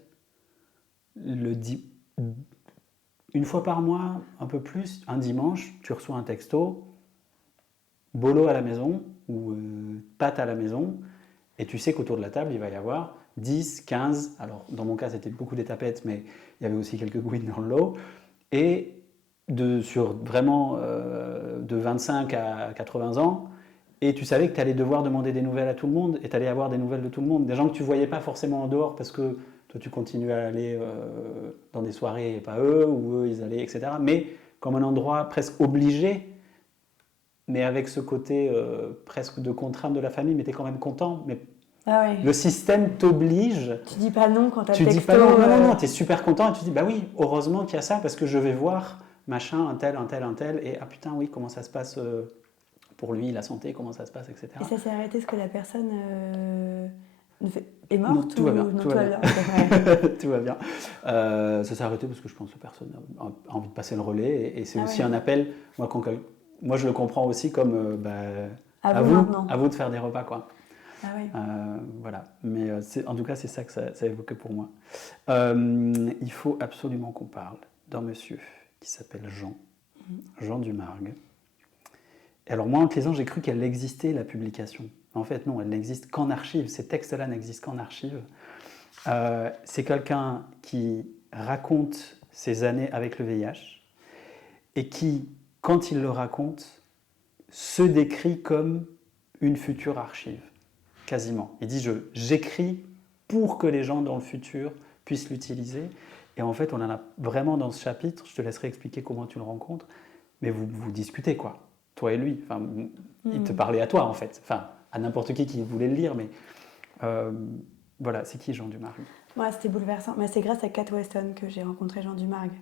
une fois par mois, un peu plus, un dimanche, tu reçois un texto, bolo à la maison ou pâte à la maison, et tu sais qu'autour de la table, il va y avoir 10, 15, alors dans mon cas c'était beaucoup des tapettes, mais il y avait aussi quelques gwyn dans le lot, et sur vraiment de 25 à 80 ans, et tu savais que tu allais devoir demander des nouvelles à tout le monde, et tu allais avoir des nouvelles de tout le monde, des gens que tu ne voyais pas forcément en dehors, parce que toi tu continuais à aller dans des soirées et pas eux, ou eux ils allaient, etc. Mais comme un endroit presque obligé, mais avec ce côté presque de contrainte de la famille, mais tu es quand même content. Mais le système t'oblige. Tu dis pas non quand tu as le texto. Tu dis pas non, non, tu es super content, et tu dis bah oui, heureusement qu'il y a ça, parce que je vais voir machin, un tel, et ah putain, oui, comment ça se passe pour lui, la santé, comment ça se passe, etc. Et ça s'est arrêté parce que la personne est morte Non, tout va bien, non, tout va bien. Ouais. Tout va bien. Ça s'est arrêté parce que je pense que personne n'a envie de passer le relais. Et c'est aussi un appel. Moi, je le comprends aussi comme à vous maintenant. À vous de faire des repas, quoi. Ah oui. Voilà. Mais en tout cas, c'est ça que ça évoquait pour moi. Il faut absolument qu'on parle d'un monsieur qui s'appelle Jean Dumargue. Et alors moi, en te lisant, j'ai cru qu'elle existait, la publication. En fait, non, elle n'existe qu'en archive. Ces textes-là n'existent qu'en archive. C'est quelqu'un qui raconte ses années avec le VIH et qui, quand il le raconte, se décrit comme une future archive, quasiment. Il dit j'écris pour que les gens dans le futur puissent l'utiliser. Et en fait, on en a vraiment dans ce chapitre, je te laisserai expliquer comment tu le rencontres, mais vous discutez, quoi, toi et lui. Enfin, il te parlait à toi, en fait. Enfin, à n'importe qui voulait le lire, mais voilà, c'est qui Jean Dumargue? Moi, c'était bouleversant. Mais c'est grâce à Kat Weston que j'ai rencontré Jean Dumargue.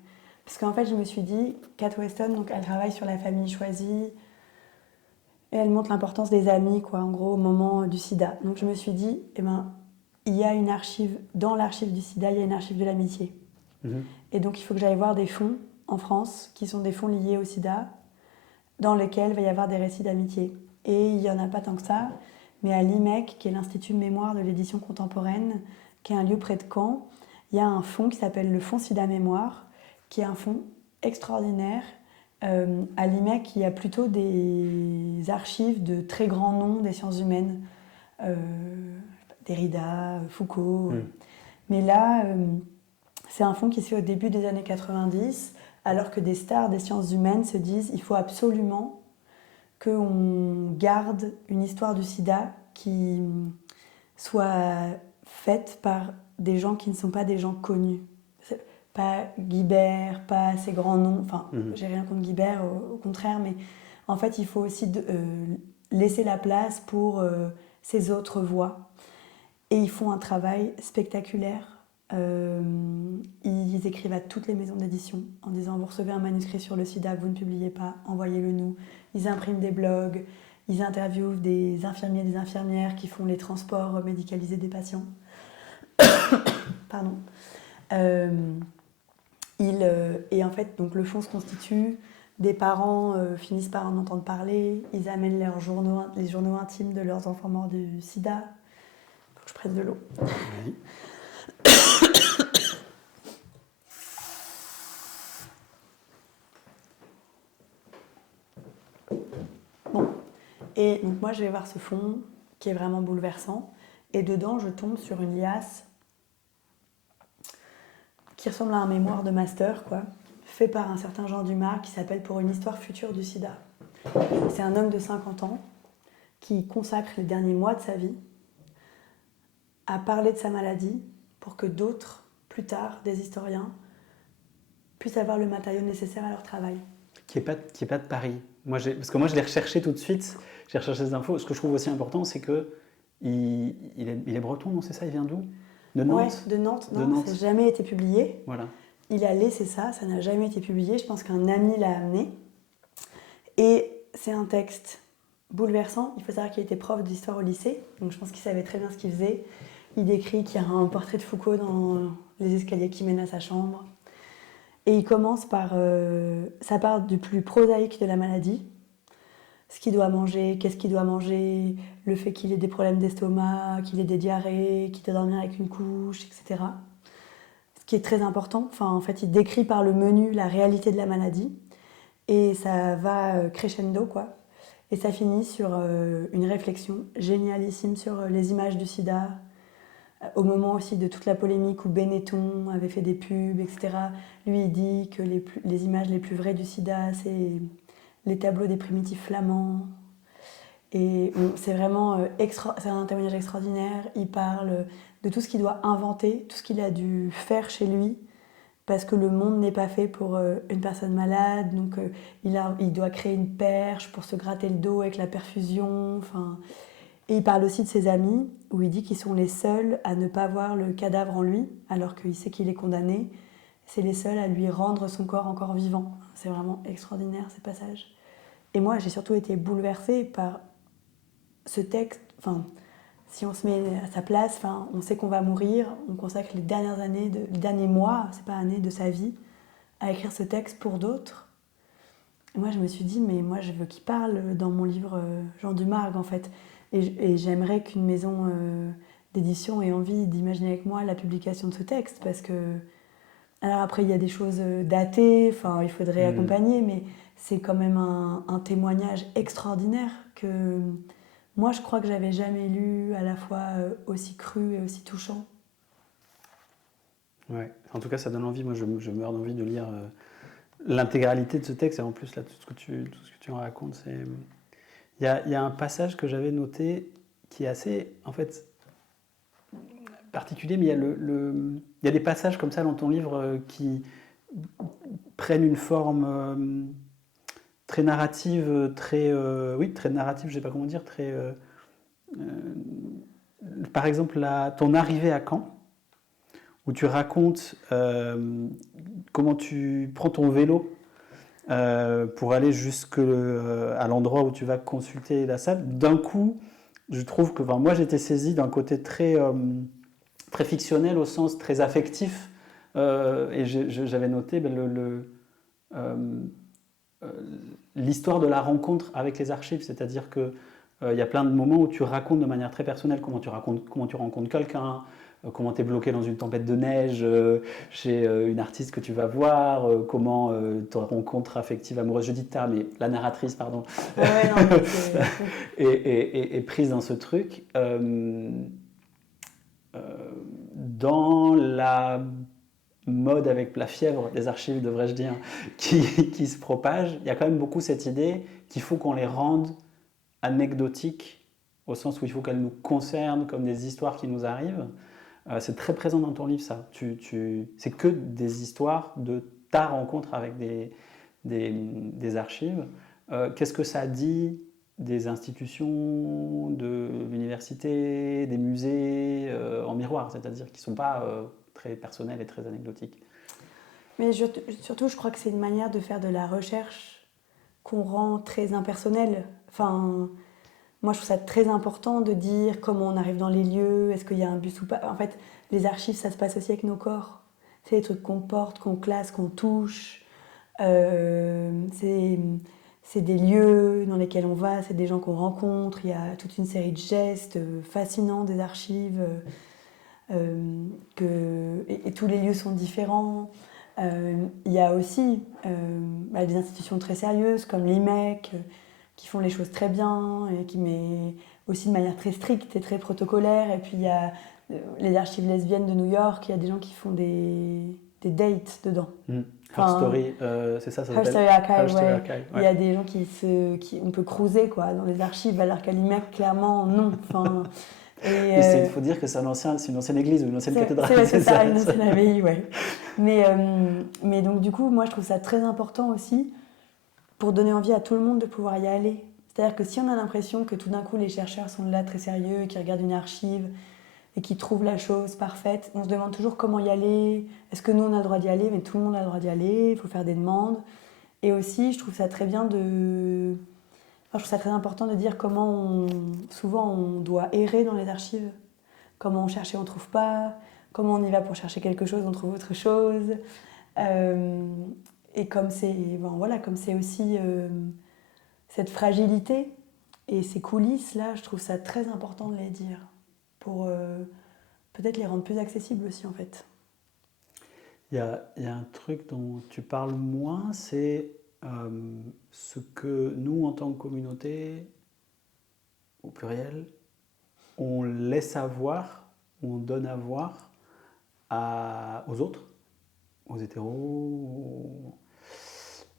Parce qu'en fait, je me suis dit, Kat Weston, donc, elle travaille sur la famille choisie et elle montre l'importance des amis, quoi, en gros, au moment du sida. Donc, je me suis dit, il y a une archive, dans l'archive du sida, il y a une archive de l'amitié. Et donc, il faut que j'aille voir des fonds en France qui sont des fonds liés au sida, dans lesquels il va y avoir des récits d'amitié. Et il n'y en a pas tant que ça, mais à l'IMEC, qui est l'Institut de mémoire de l'édition contemporaine, qui est un lieu près de Caen, il y a un fonds qui s'appelle le Fonds Sida Mémoire, qui est un fonds extraordinaire. À l'IMEC, il y a plutôt des archives de très grands noms des sciences humaines, Derrida, Foucault. Mais là, c'est un fonds qui se fait au début des années 90, alors que des stars des sciences humaines se disent il faut absolument qu'on garde une histoire du sida qui soit faite par des gens qui ne sont pas des gens connus. Pas Guibert, pas ces grands noms. Enfin, j'ai rien contre Guibert, au contraire, mais en fait, il faut aussi laisser la place pour ces autres voix. Et ils font un travail spectaculaire. Ils écrivent à toutes les maisons d'édition en disant vous recevez un manuscrit sur le sida que vous ne publiez pas, envoyez-le nous. Ils impriment des blogs, ils interviewent des infirmiers, des infirmières qui font les transports médicalisés des patients. Pardon. Et en fait, donc, le fonds se constitue, des parents finissent par en entendre parler, ils amènent les journaux intimes de leurs enfants morts du sida. Faut que je prenne de l'eau. Oui. Bon, et donc moi je vais voir ce fonds qui est vraiment bouleversant, et dedans je tombe sur une liasse qui ressemble à un mémoire de master, quoi, fait par un certain Jean Dumas qui s'appelle Pour une histoire future du sida. C'est un homme de 50 ans qui consacre les derniers mois de sa vie à parler de sa maladie pour que d'autres, plus tard, des historiens, puissent avoir le matériau nécessaire à leur travail. Qui est pas de Paris. Parce que moi, je l'ai recherché tout de suite. J'ai recherché ces infos. Ce que je trouve aussi important, c'est que il est breton, non? C'est ça? Il vient d'où? De Nantes? Ouais, de Nantes. Non, de Nantes. ça n'a jamais été publié. Voilà. Il a laissé ça n'a jamais été publié. Je pense qu'un ami l'a amené. Et c'est un texte bouleversant. Il faut savoir qu'il était prof d'histoire au lycée, donc je pense qu'il savait très bien ce qu'il faisait. Il décrit qu'il y a un portrait de Foucault dans les escaliers qui mènent à sa chambre. Et il commence par... ça part du plus prosaïque de la maladie. Ce qu'il doit manger, qu'est-ce qu'il doit manger, le fait qu'il ait des problèmes d'estomac, qu'il ait des diarrhées, qu'il doit dormir avec une couche, etc. Ce qui est très important. Enfin, en fait, il décrit par le menu la réalité de la maladie. Et ça va crescendo, quoi. Et ça finit sur une réflexion génialissime sur les images du sida, au moment aussi de toute la polémique où Benetton avait fait des pubs, etc. Lui, il dit que les images les plus vraies du sida, c'est les tableaux des primitifs flamands. Et c'est vraiment c'est un témoignage extraordinaire. Il parle de tout ce qu'il doit inventer, tout ce qu'il a dû faire chez lui, parce que le monde n'est pas fait pour une personne malade. Donc il doit créer une perche pour se gratter le dos avec la perfusion. Enfin... Et il parle aussi de ses amis, où il dit qu'ils sont les seuls à ne pas voir le cadavre en lui, alors qu'il sait qu'il est condamné. C'est les seuls à lui rendre son corps encore vivant. C'est vraiment extraordinaire, ces passages. Et moi, j'ai surtout été bouleversée par ce texte, enfin, si on se met à sa place, on sait qu'on va mourir, on consacre les dernières années, les derniers mois, c'est pas années de sa vie, à écrire ce texte pour d'autres. Et moi, je me suis dit, mais moi, je veux qu'il parle dans mon livre Jean Dumargue, en fait. Et j'aimerais qu'une maison d'édition ait envie d'imaginer avec moi la publication de ce texte, parce que... Alors après, il y a des choses datées, il faudrait accompagner, mais c'est quand même un témoignage extraordinaire que moi, je crois que j'avais jamais lu à la fois aussi cru et aussi touchant. Ouais. En tout cas, ça donne envie. Moi, je meurs d'envie de lire l'intégralité de ce texte. Et en plus, là, tout ce que tu en racontes, c'est... Il y a un passage que j'avais noté qui est assez, en fait, particulier, mais il y a des passages comme ça dans ton livre qui prennent une forme très narrative, très narrative, je sais pas comment dire, par exemple, ton arrivée à Caen, où tu racontes comment tu prends ton vélo pour aller à l'endroit où tu vas consulter la salle. D'un coup, je trouve que moi j'étais saisi d'un côté très fictionnel au sens très affectif, et j'avais noté l'histoire de la rencontre avec les archives, c'est-à-dire que il y a plein de moments où tu racontes de manière très personnelle comment tu rencontres quelqu'un, comment tu es bloqué dans une tempête de neige chez une artiste que tu vas voir, comment ta rencontre affective amoureuse, je dis ta, mais la narratrice, pardon, Ouais, non, est prise dans ce truc. Dans la mode avec la fièvre des archives, devrais-je dire, qui se propage, il y a quand même beaucoup cette idée qu'il faut qu'on les rende anecdotiques, au sens où il faut qu'elles nous concernent comme des histoires qui nous arrivent. C'est très présent dans ton livre, ça. C'est que des histoires de ta rencontre avec des archives. Qu'est-ce que ça dit des institutions, de l'université, des musées en miroir, c'est-à-dire qui ne sont pas très personnels et très anecdotiques? Mais surtout, je crois que c'est une manière de faire de la recherche qu'on rend très impersonnelle. Moi, je trouve ça très important de dire comment on arrive dans les lieux, est-ce qu'il y a un bus ou pas. En fait, les archives, ça se passe aussi avec nos corps. C'est des trucs qu'on porte, qu'on classe, qu'on touche. C'est des lieux dans lesquels on va, c'est des gens qu'on rencontre. Il y a toute une série de gestes fascinants des archives. Et tous les lieux sont différents. Il y a aussi des institutions très sérieuses comme l'IMEC qui font les choses très bien et mais aussi de manière très stricte et très protocolaire. Et puis il y a les archives lesbiennes de New York, il y a des gens qui font des dates dedans. Her Story, c'est ça Her Story Archive, ouais. Archive, ouais. Il y a des gens on peut cruiser quoi, dans les archives, alors qu'à l'IMEC, clairement, non. Il faut dire que c'est une ancienne église ou une ancienne cathédrale. C'est ça, une ancienne abbaye, ouais. Mais donc du coup, moi je trouve ça très important aussi pour donner envie à tout le monde de pouvoir y aller. C'est-à-dire que si on a l'impression que tout d'un coup les chercheurs sont là très sérieux et qui regardent une archive et qui trouvent la chose parfaite, on se demande toujours comment y aller. Est-ce que nous on a le droit d'y aller? Mais tout le monde a le droit d'y aller, il faut faire des demandes. Et aussi, je trouve ça très bien je trouve ça très important de dire comment souvent on doit errer dans les archives. Comment on cherche et on ne trouve pas. Comment on y va pour chercher quelque chose, on trouve autre chose. Et comme c'est aussi cette fragilité et ces coulisses-là, je trouve ça très important de les dire. Pour peut-être les rendre plus accessibles aussi, en fait. Il y a un truc dont tu parles moins, c'est ce que nous, en tant que communauté, au pluriel, on laisse avoir, on donne à voir aux autres, aux hétéros.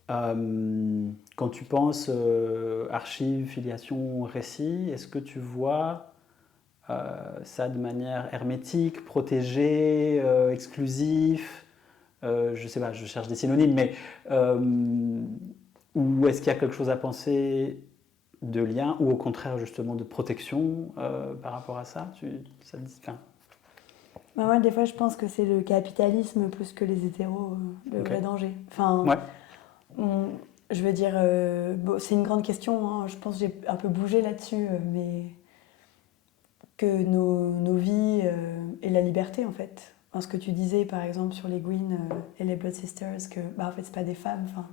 Quand tu penses archives, filiation, récit, est-ce que tu vois ça de manière hermétique, protégée, exclusif? Je sais pas, je cherche des synonymes, mais ou est-ce qu'il y a quelque chose à penser de lien, ou au contraire justement de protection par rapport à ça? Ça dit, Moi, des fois, je pense que c'est le capitalisme plus que les hétéros le vrai danger. Je veux dire, c'est une grande question, hein. Je pense que j'ai un peu bougé là-dessus, mais que nos vies et la liberté en fait. Enfin, ce que tu disais par exemple sur les Gwyn et les Blood Sisters, que en fait c'est pas des femmes. Enfin,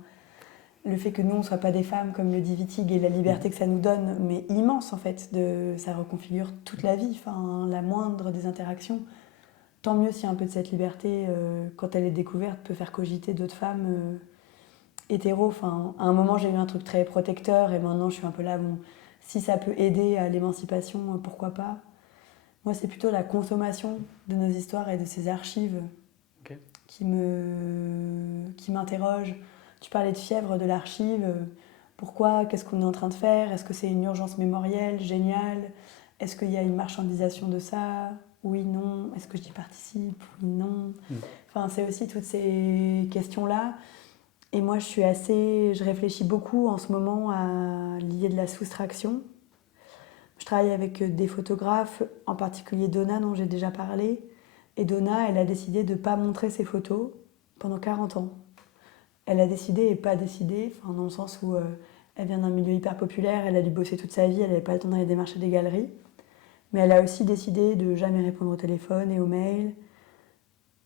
le fait que nous on soit pas des femmes, comme le dit Wittig, et la liberté que ça nous donne, mais immense en fait, ça reconfigure toute la vie. Enfin, la moindre des interactions. Tant mieux si un peu de cette liberté, quand elle est découverte, peut faire cogiter d'autres femmes hétéros. Enfin, à un moment j'ai eu un truc très protecteur et maintenant je suis un peu là, bon, si ça peut aider à l'émancipation, pourquoi pas. Moi, c'est plutôt la consommation de nos histoires et de ces archives Ok. qui m'interroge. Tu parlais de fièvre de l'archive. Pourquoi? Qu'est-ce qu'on est en train de faire? Est-ce que c'est une urgence mémorielle? Génial. Est-ce qu'il y a une marchandisation de ça? Oui, non. Est-ce que j'y participe? Oui, non. Enfin, c'est aussi toutes ces questions-là. Et moi, je réfléchis beaucoup en ce moment à l'idée de la soustraction. Je travaille avec des photographes, en particulier Donna, dont j'ai déjà parlé. Et Donna, elle a décidé de ne pas montrer ses photos pendant 40 ans. Elle a décidé et pas décidé, dans le sens où elle vient d'un milieu hyper populaire, elle a dû bosser toute sa vie, elle n'avait pas le temps d'aller démarcher des galeries. Mais elle a aussi décidé de jamais répondre au téléphone et aux mails,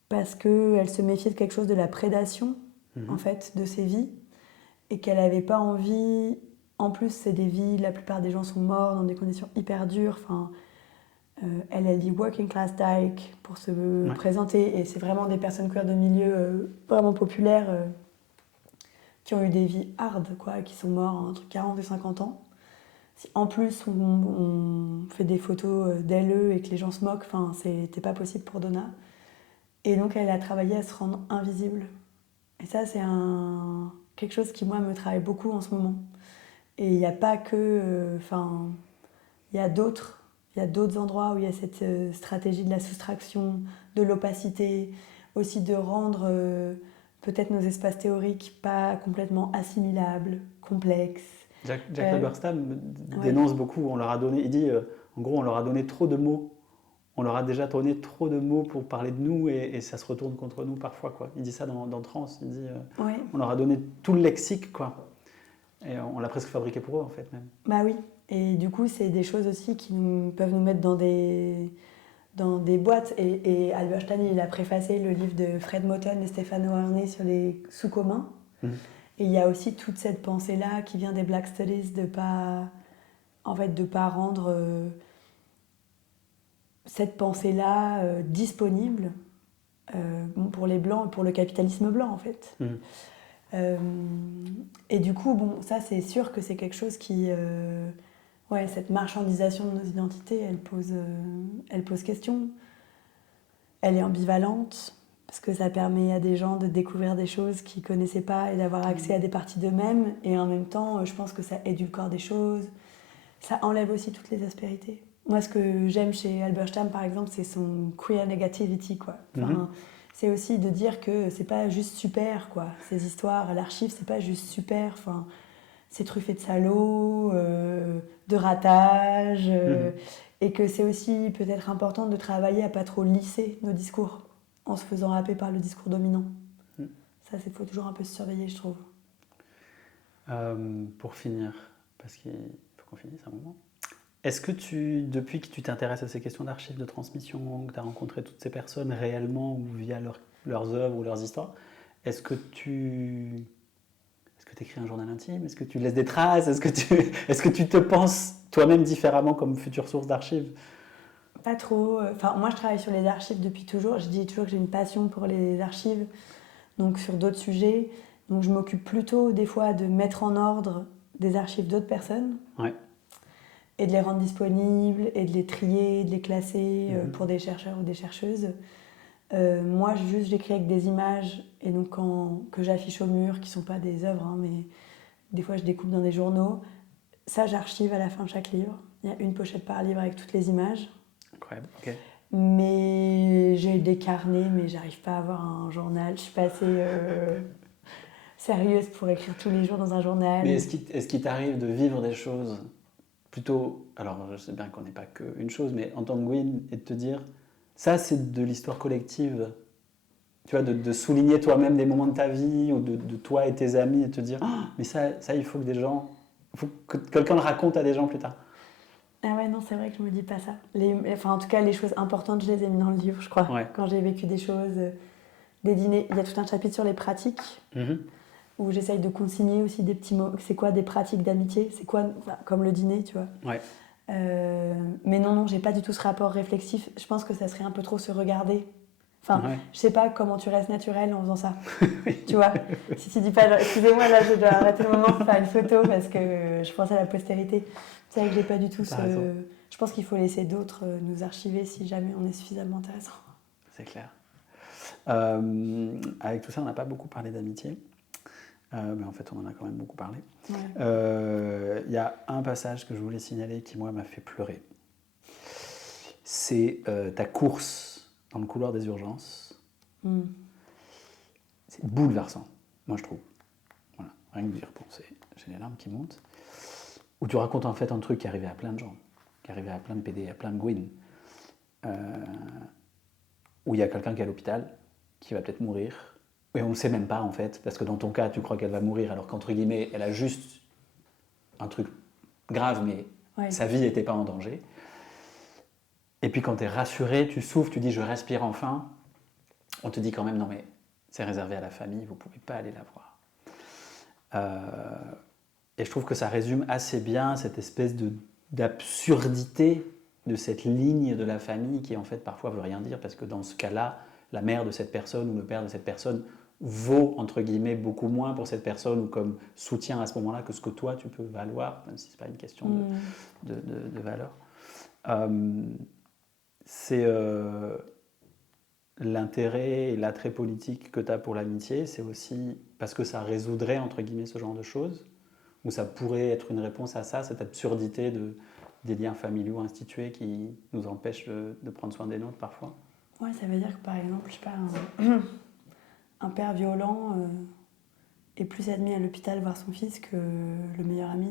parce qu'elle se méfiait de quelque chose de la prédation, en fait, de ses vies, et qu'elle n'avait pas envie. En plus, c'est des vies, la plupart des gens sont morts dans des conditions hyper dures. Enfin, elle dit working class dyke pour se présenter, et c'est vraiment des personnes queer de milieu vraiment populaires qui ont eu des vies hard, quoi, qui sont morts entre 40 et 50 ans. Si en plus on fait des photos d'elle et que les gens se moquent, c'était pas possible pour Donna. Et donc elle a travaillé à se rendre invisible. Et ça, c'est quelque chose qui, moi, me travaille beaucoup en ce moment. Et il n'y a pas que... il y a d'autres endroits où il y a cette stratégie de la soustraction, de l'opacité, aussi de rendre peut-être nos espaces théoriques pas complètement assimilables, complexes. Jack Halberstam dénonce beaucoup, on leur a donné, il dit, en gros, on leur a donné trop de mots. On leur a déjà donné trop de mots pour parler de nous et ça se retourne contre nous parfois, quoi. Il dit ça dans Trans, il dit on leur a donné tout le lexique, quoi. Et on l'a presque fabriqué pour eux, en fait, même. Bah oui, et du coup, c'est des choses aussi qui peuvent nous mettre dans des boîtes. Et Albert Stein, il a préfacé le livre de Fred Moten et Stéphane Warney sur les sous-communs. Et il y a aussi toute cette pensée-là qui vient des Black Studies de pas rendre cette pensée-là disponible pour les Blancs et pour le capitalisme blanc, en fait. Et du coup, bon, ça, c'est sûr que c'est quelque chose qui... cette marchandisation de nos identités, elle pose question. Elle est ambivalente, parce que ça permet à des gens de découvrir des choses qu'ils ne connaissaient pas et d'avoir accès à des parties d'eux-mêmes. Et en même temps, je pense que ça édulcore des choses. Ça enlève aussi toutes les aspérités. Moi, ce que j'aime chez Halberstam, par exemple, c'est son queer negativity, quoi. C'est aussi de dire que c'est pas juste super, quoi. Ces histoires, l'archive, c'est pas juste super. C'est truffé de salauds, de ratages, et que c'est aussi peut-être important de travailler à pas trop lisser nos discours en se faisant happer par le discours dominant. Ça, il faut toujours un peu se surveiller, je trouve. Pour finir, parce qu'il faut qu'on finisse un moment, est-ce que depuis que tu t'intéresses à ces questions d'archives, de transmission, que tu as rencontré toutes ces personnes réellement ou via leurs œuvres ou leurs histoires, est-ce que tu écris un journal intime? Est-ce que tu laisses des traces? Est-ce que tu te penses toi-même différemment comme future source d'archives? Pas trop. Moi, je travaille sur les archives depuis toujours. Je dis toujours que j'ai une passion pour les archives, donc sur d'autres sujets. Donc, je m'occupe plutôt des fois de mettre en ordre des archives d'autres personnes. Et de les rendre disponibles, et de les trier, de les classer pour des chercheurs ou des chercheuses. Moi, j'écris avec des images, et donc que j'affiche au mur, qui ne sont pas des œuvres, mais des fois je découpe dans des journaux. Ça, j'archive à la fin de chaque livre. Il y a une pochette par livre avec toutes les images. Incroyable, ok. Mais j'ai des carnets, mais j'arrive pas à avoir un journal. Je suis pas assez sérieuse pour écrire tous les jours dans un journal. Mais est-ce qu'il t'arrive de vivre des choses plutôt... Alors, je sais bien qu'on n'est pas qu'une chose, mais en tant que Gwyn, et de te dire... Ça, c'est de l'histoire collective. Tu vois, de souligner toi-même des moments de ta vie, ou de toi et tes amis, et te dire mais ça, il faut que des gens... Il faut que quelqu'un le raconte à des gens plus tard. Ah ouais, non, c'est vrai que je me dis pas ça. Enfin, en tout cas, les choses importantes, je les ai mis dans le livre, je crois. Ouais. Quand j'ai vécu des choses, des dîners. Il y a tout un chapitre sur les pratiques, où j'essaye de consigner aussi des petits mots. C'est quoi des pratiques d'amitié? C'est quoi, enfin, comme le dîner, tu vois? Ouais. Mais non, j'ai pas du tout ce rapport réflexif. Je pense que ça serait un peu trop se regarder. Enfin, Ouais. je sais pas comment tu restes naturel en faisant ça. Tu vois? Si tu dis pas, genre, excusez-moi, là, je dois arrêter le moment pour faire une photo parce que je pense à la postérité. C'est vrai que j'ai pas du tout T'as raison. Je pense qu'il faut laisser d'autres nous archiver si jamais on est suffisamment intéressant. C'est clair. Avec tout ça, on n'a pas beaucoup parlé d'amitié. Mais en fait, on en a quand même beaucoup parlé. Ouais. Y a un passage que je voulais signaler qui, moi, m'a fait pleurer. C'est ta course dans le couloir des urgences. C'est bouleversant, moi, je trouve. Voilà. Rien que d'y repenser, j'ai les larmes qui montent. Où tu racontes en fait un truc qui arrivait à plein de gens, qui arrivait à plein de PD, à plein de Gwyn. Où il y a quelqu'un qui est à l'hôpital, qui va peut-être mourir. Et on ne le sait même pas en fait, parce que dans ton cas, tu crois qu'elle va mourir, alors qu'entre guillemets, elle a juste un truc grave, mais sa vie n'était pas en danger. Et puis quand tu es rassuré, tu souffles, tu dis je respire enfin, on te dit quand même non mais c'est réservé à la famille, vous ne pouvez pas aller la voir. Et je trouve que ça résume assez bien cette espèce d'absurdité de cette ligne de la famille qui en fait parfois veut rien dire, parce que dans ce cas-là, la mère de cette personne ou le père de cette personne vaut entre guillemets beaucoup moins pour cette personne ou comme soutien à ce moment-là que ce que toi tu peux valoir, même si ce n'est pas une question de valeur. C'est l'intérêt et l'attrait politique que tu as pour l'amitié, c'est aussi parce que ça résoudrait entre guillemets ce genre de choses, ou ça pourrait être une réponse à ça, cette absurdité des liens familiaux institués qui nous empêchent de prendre soin des nôtres parfois. Ouais, ça veut dire que par exemple, je sais pas, un père violent est plus admis à l'hôpital voir son fils que le meilleur ami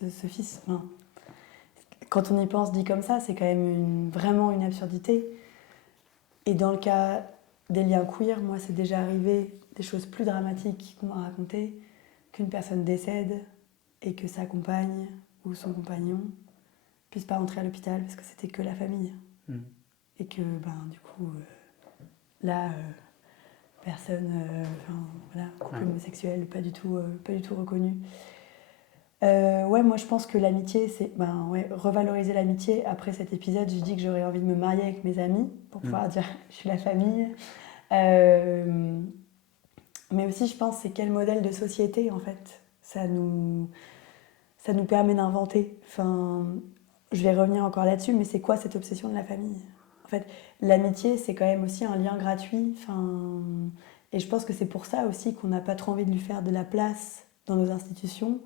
de ce fils. Enfin, quand on y pense dit comme ça, c'est quand même vraiment une absurdité. Et dans le cas des liens queer, moi, c'est déjà arrivé des choses plus dramatiques qu'on m'a racontées, qu'une personne décède et que sa compagne ou son compagnon puisse pas rentrer à l'hôpital parce que c'était que la famille. Et que, du coup, personne, voilà, couple homosexuel, pas du tout reconnu. Ouais, moi je pense que l'amitié, c'est revaloriser l'amitié. Après cet épisode, je dis que j'aurais envie de me marier avec mes amis pour pouvoir dire je suis la famille. Mais aussi, je pense, c'est quel modèle de société en fait ça nous permet d'inventer. Enfin, je vais revenir encore là-dessus, mais c'est quoi cette obsession de la famille? En fait, l'amitié, c'est quand même aussi un lien gratuit. Et je pense que c'est pour ça aussi qu'on n'a pas trop envie de lui faire de la place dans nos institutions,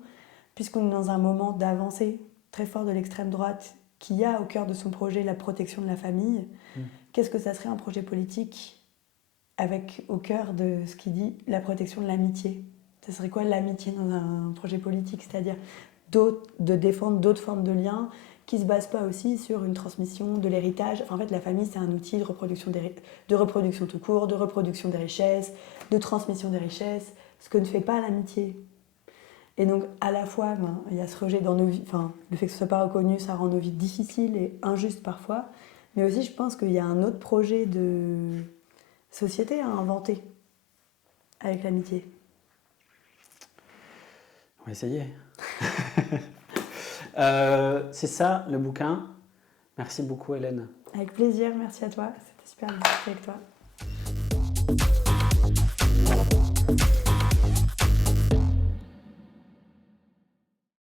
puisqu'on est dans un moment d'avancée très fort de l'extrême droite qui a au cœur de son projet la protection de la famille. Qu'est-ce que ça serait un projet politique avec au cœur de ce qui dit la protection de l'amitié? Ça serait quoi l'amitié dans un projet politique? C'est-à-dire de défendre d'autres formes de liens qui ne se basent pas aussi sur une transmission de l'héritage. Enfin, en fait, la famille, c'est un outil de reproduction tout court, de reproduction des richesses, de transmission des richesses, ce que ne fait pas l'amitié. Et donc, à la fois, il y a ce rejet dans nos vies, le fait que ce ne soit pas reconnu, ça rend nos vies difficiles et injustes parfois, mais aussi, je pense qu'il y a un autre projet de société à inventer avec l'amitié. On va essayer. C'est ça, le bouquin. Merci beaucoup, Hélène. Avec plaisir, merci à toi. C'était super de discuter avec toi.